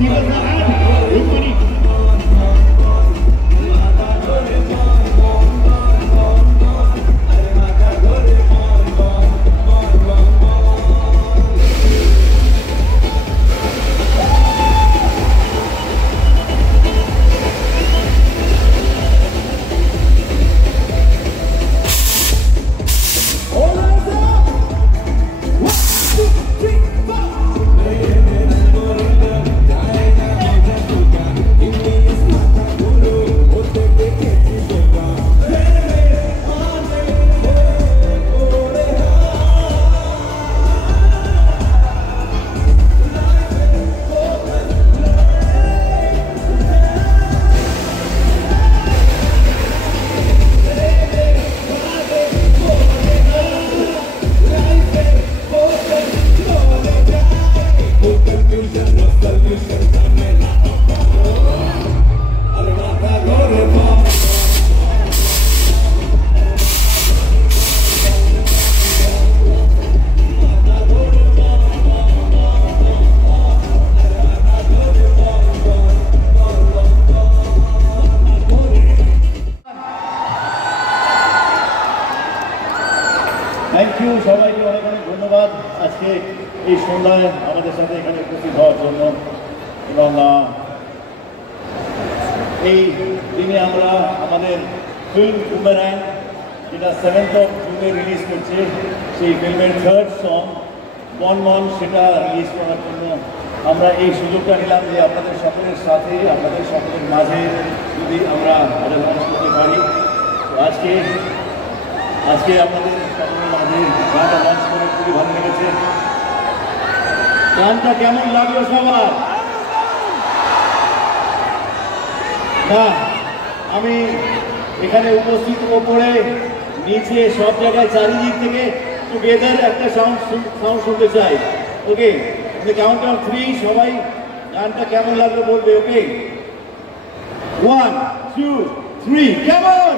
Thank you সবাইকে অনেক অনেক ধন্যবাদ আজকে এই সন্ধ্যায় আমাদের সাথে এখানে উপস্থিত হওয়ার জন্য এবং এই দিনে আমরা আমাদের ফিল্ম বুমেরাং যেটা 7th of June রিলিজ করছে সেই ফিল্মের 3rd সং মন মন সেটা রিলিজ করার জন্য আমরা এই সুযোগটা নিলাম যে আপনাদের সকলের সাথে আপনাদের সকলের মাঝে যদি আমরা আলোচনা করতে পারি আজকে আপনাদের সকলের মাঝে গানটা লঞ্চ করে খুবই ভালো লেগেছে। গানটা কেমন লাগলো সবার? না আমি এখানে উপস্থিত ওপরে নিচে সব জায়গায় চারিদিক থেকে টুগেদার একটা সাউন্ড শুনতে চাই। ওকে, কাউন্ট অফ 3 সবাই গানটা কেমন লাগলো বলবে। ওকে, 1 2 3 কেমন?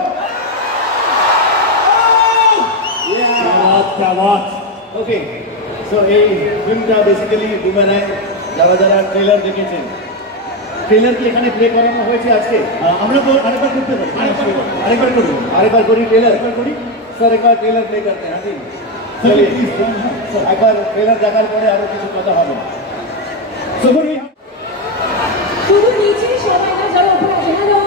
ওকে, সো এই ফিল্মটা বেসিক্যালি বুমেরাং যারা যারা ট্রেলার দেখেছেন, ট্রেলার কি এখানে প্লে করানো হয়েছে আজকে? আমরা তো আরেকবার করতে পারি, আরেকবার করি ট্রেলার করি স্যার, একবার ট্রেলার প্লে করতে हैं जी, चलिए একবার ট্রেলার দেখার পরে আরো কিছু কথা হবে। শুধু নিচে সবাই না যারা উপরে আছে, হ্যালো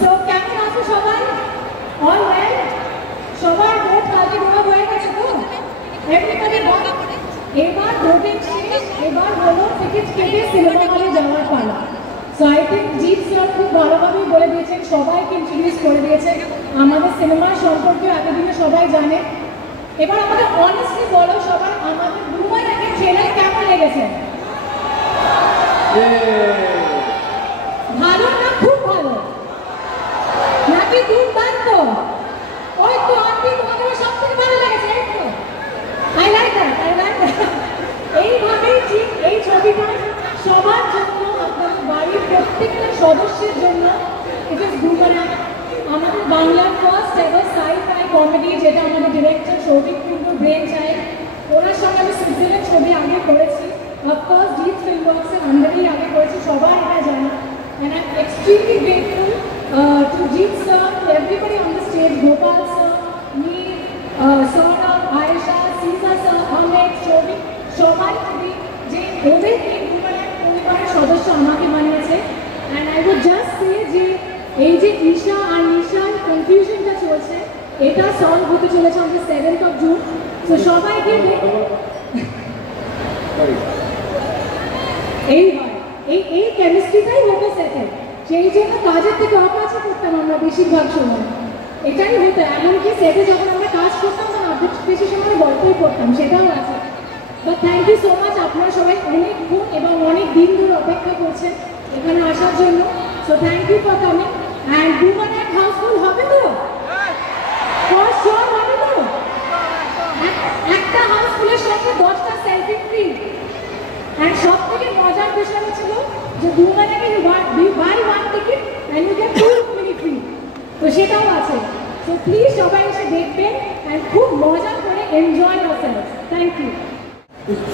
সো কেমন আছো সবাই? All well? সবার ভোট কালকে দেওয়া হয়ে গেছে তো? এভরিবডি বল। এবার ভোটিং শেষ, এবার হলো টিকিট কেটে সিনেমা হলে যাওয়ার পালা। So I think Jeet sir খুব ভালোভাবেই বলে দিয়েছেন, সবাইকে ইন্ট্রোডিউস করে দিয়েছেন আমাদের সিনেমার সম্পর্কে এতদিনে সবাই জানে। এবার আমাদের অনেস্টলি বলো সবাই, আমাদের বুমেরাং এর ট্রেলার কেমন লেগেছে? ভালো না খুব ভালো নাকি দুর্দান্ত? ওই তো আন্টি তোমাদের সবথেকে ভালো লেগেছে, এই তো আই লাইক দ্যাট। এইভাবেই ঠিক এই ছবিটা সবার জন্য, আপনার বাড়ির প্রত্যেকটা সদস্যের জন্য ইট ইজ বুমেরাং, আমাদের বাংলার ফার্স্ট এভার সাই-ফাই কমেডি, যেটা আমাদের ডিরেক্টর সৌভিক কুণ্ডুর ব্রেন চাইল্ড, ওনার সঙ্গে আমি সুইজারল্যান্ড ছবি আগে করেছি, অফকোর্স জিৎ ফিল্ম ওয়ার্কসের আন্ডারেই আগে করেছি, সবাই এটা জানে। And I'm extremely grateful to Jeet sir, to everybody on the stage, Gopal sir, me, Sonam, Aisha, Caesar sir, Ahmed, Shovik, সবাই যে ওদের এই বুমেরাং পরিবারের সদস্য আমাকে বানিয়েছে। And I would just say যে এই যে ঈশা আর নিশার কনফিউশনটা চলছে, এটা সলভ হতে চলেছে আমাদের 7th of June। তো সবাইকে এই কেমিস্ট্রিটাই হতো সেটেল, সেই জন্য কাজের থেকে অকাজও করতাম আমরা বেশিরভাগ সময়, এটাই হতো। এমনকি সেটে যখন আমরা কাজ করতাম না, বেশি সময় গল্পই করতাম, সেটাও আছে। But thank you so much, আপনারা সবাই অনেকক্ষণ এবং অনেক দিন ধরে অপেক্ষা করছেন এখানে আসার জন্য। So thank you for coming. And Boomerang housefull হবে তো? ফর শিওর হবে তো? একটা হাউসফুলের সঙ্গে 10টা সেলফি ফ্রি। And সব থেকে মজার বিষয় ছিল যে boomerang A you buy one ticket and you get 2 minutes free, তো সেটাও আছে। So প্লিজ সবাই এসে দেখবেন and খুব মজা করে enjoy yourselves. Thank you.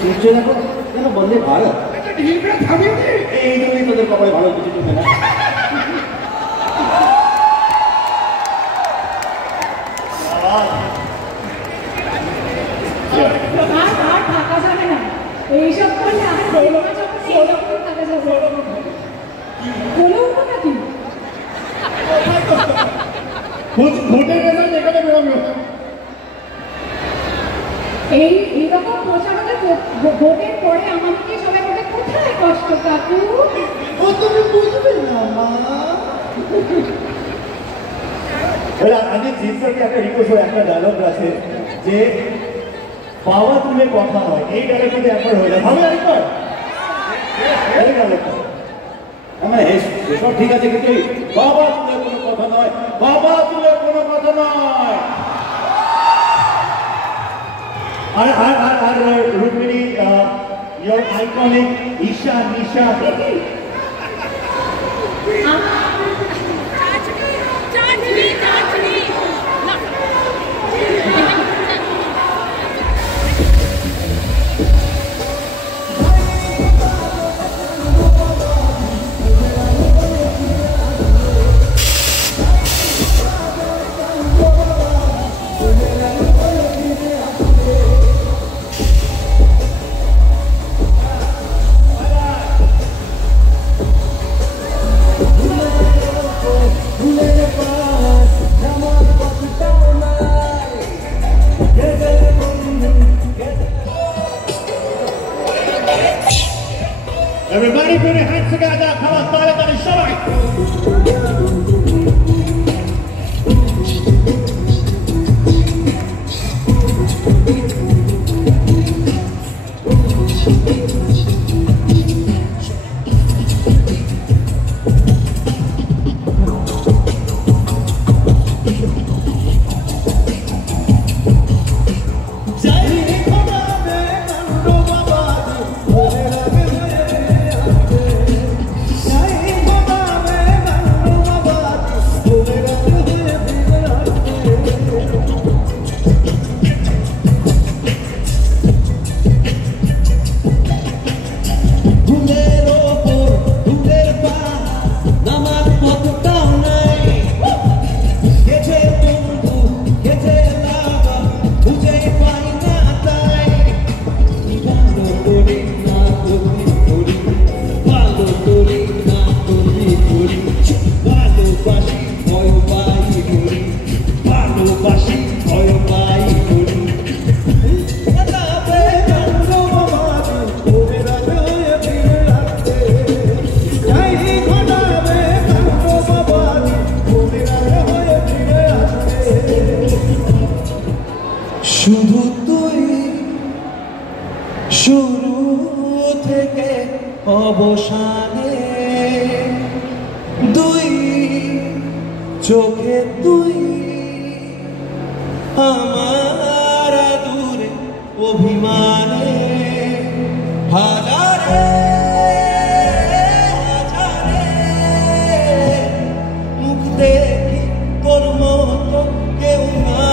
শীর্ষ দেখো কেন বন্দে ভারত এই জন্যই তোদের কপালে ভালো কিছু ঢুকে না। আর থাকা যাবে না এইসব করলে আর সিনেমা জগতে এইরকম থাকা যাবে বলে উঠবো নাকি? ভোটের রেজাল্ট এখানে বেরোবে। এইরকম প্রচারণা ভোটের পরে আমাকে সবাই বলে কোথায় কষ্ট কাকু? ও তুমি বুঝবে না মা। আমি জিৎসাকে একটা রিকোয়েস্ট একটা ডায়লগ আছে যে বাবা তুলে কথা নয়, এই ডায়লগ যদি একবার হয়ে যায় ভালো আরেকবার এই ডায়লগটা আমার এসব ঠিক আছে, কিন্তু বাবা তুলে কোনো কথা নয়, বাবা তুলে কোনো কথা নয়। আর Rukmini your iconic Isha Nisha. Everybody put your hands together, come on, start it on the show. শুধু তুই শুরু থেকে অবসানে, দুই চোখে তুই আমার দূরে অভিমানে, হাজারে হাজারে মুখ দেখি তোর মতো কেউ না।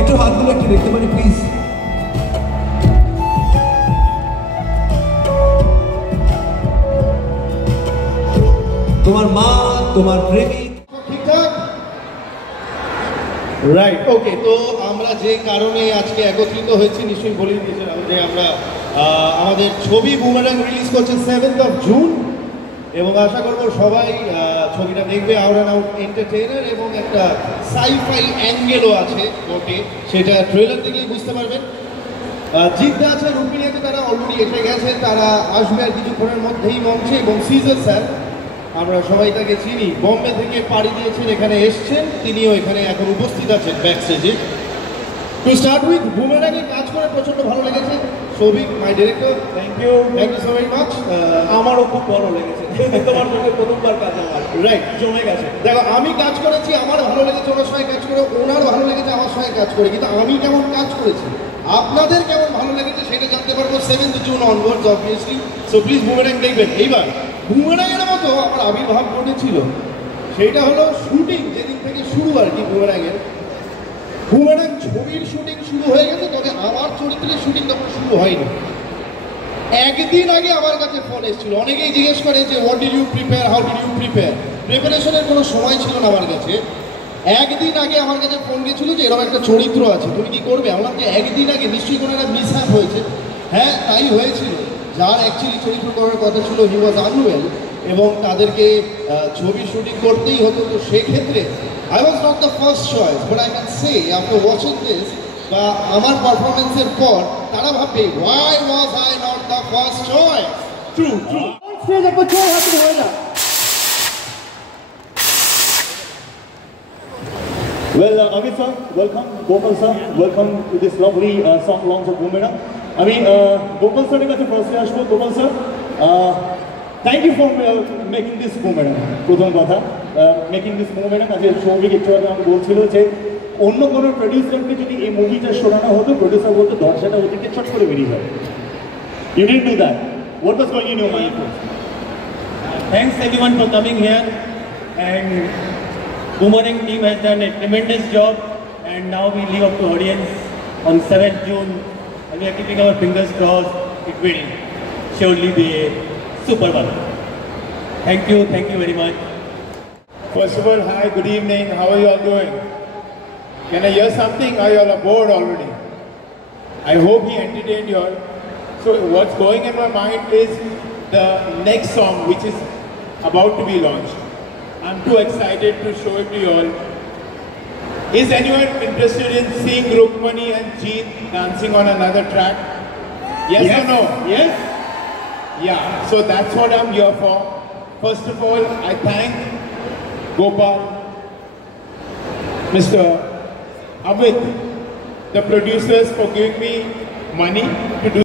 একটু হাতগুলো একটু দেখতে পারি প্লিজ। তোমার মা, তোমার প্রেমিক, ঠিকঠাক রাইট ওকে। তো আমরা যে কারণে আজকে একত্রিত হয়েছি নিশ্চয়ই বলে দিয়েছিলাম যে আমরা আমাদের ছবি বুমেরাং রিলিজ করছে 7th of June এবং আশা করবো সবাই ছবিটা দেখবে। আউট অ্যান্ড আউট এন্টারটেইনার এবং একটা সাইফাই অ্যাঙ্গেলও আছে ওকে, সেটা ট্রেলার দেখলেই বুঝতে পারবেন। জিদ্দা আছে, রুক্মিণী আছে, তারা অলরেডি এসে গেছে, তারা আসবে আর কিছুক্ষণের মধ্যেই মঞ্চে। এবং সিজার স্যার, আমরা সবাই তাকে চিনি, বম্বে থেকে পাড়ি দিয়েছেন, এখানে এসছেন, তিনিও এখানে এখন উপস্থিত আছেন ব্যাক স্টেজে। টু স্টার্ট উইথ, বুমেরাঙে কাজ করে প্রচণ্ড ভালো লেগেছে। Souvik, my director, thank you so very much. আমারও খুব ভালো লেগেছে তোমার সঙ্গে প্রথমবার কাজ আমার রাইট, জমে গেছে। দেখো আমি কাজ করেছি, আমার ভালো লেগেছে ওনার সঙ্গে কাজ করে, ওনার ভালো লেগেছে আমার সঙ্গে কাজ করে, কিন্তু আমি কেমন কাজ করেছি, আপনাদের কেমন ভালো লেগেছে সেটা জানতে পারবো 7th June onwards obviously. So please boomerang দেখবেন। এইবার বুমেরাংয়ের মতো আমার আবির্ভাব ঘটেছিল, সেইটা হলো শুটিং যেদিন থেকে শুরু আর কি। বুমেরাংয়ের বুমেরাং ছবির শুটিং শুরু হয়ে গেছে, তবে আমার চরিত্রের শুটিং তখন শুরু হয়নি। একদিন আগে আমার কাছে ফোন এসেছিল, অনেকেই জিজ্ঞেস করে যে what did you prepare, how did you prepare. প্রিপারেশনের কোনো সময় ছিল না আমার কাছে। একদিন আগে আমার কাছে ফোন গেছিল যে এরকম একটা চরিত্র আছে, তুমি কি করবে? আমার যে একদিন আগে নিশ্চয়ই কোনো একটা মিসহ্যাপ হয়েছে। হ্যাঁ, তাই হয়েছিল। যার অ্যাকচুয়ালি চরিত্র করার কথা ছিল হি ওয়াজ আনওয়েল, এবং তাদেরকে ছবি শুটিং করতেই হতো। তো সেক্ষেত্রে I was not the first choice, but I can say after watching this বা আমার পারফরমেন্সের পর তারা ভাববে why was I not the first choice. True true. Well, Amit sir, welcome. Gopal sir, welcome to this lovely song launch of Boomerang. I mean, Gopal sir, firstly, Ashwa, Gopal sir, thank you for making this Boomerang. প্রথম কথা, making this Boomerang, আজকে সৌভিক একটু আগে আমি বলছিল যে অন্য কোনো প্রডিউসারকে যদি এই মুভিটা শোনানো হতো, প্রডিউসার বলতো দরজাটা ওদিকে চট করে বেরিয়ে যাবে। You didn't do that. What was going in your mind? Thanks everyone for coming here, and Boomerang team has done a tremendous job, and now we leave up to audience on 7th June, and we are keeping our fingers crossed. It will surely be a super one. Thank you very much. First of all, hi, good evening. How are you all doing? Can I hear something? Are you all aboard already? I hope he entertained you all. So what's going in my mind is the next song, which is about to be launched. I'm too excited to show it to you all. Is anyone interested in seeing Rukmani and Jeet dancing on another track? Yes or no? Yes? Yeah, so that's what I'm here for. First of all, I thank Gopal, Mr. Amit, the producers, for giving me money to do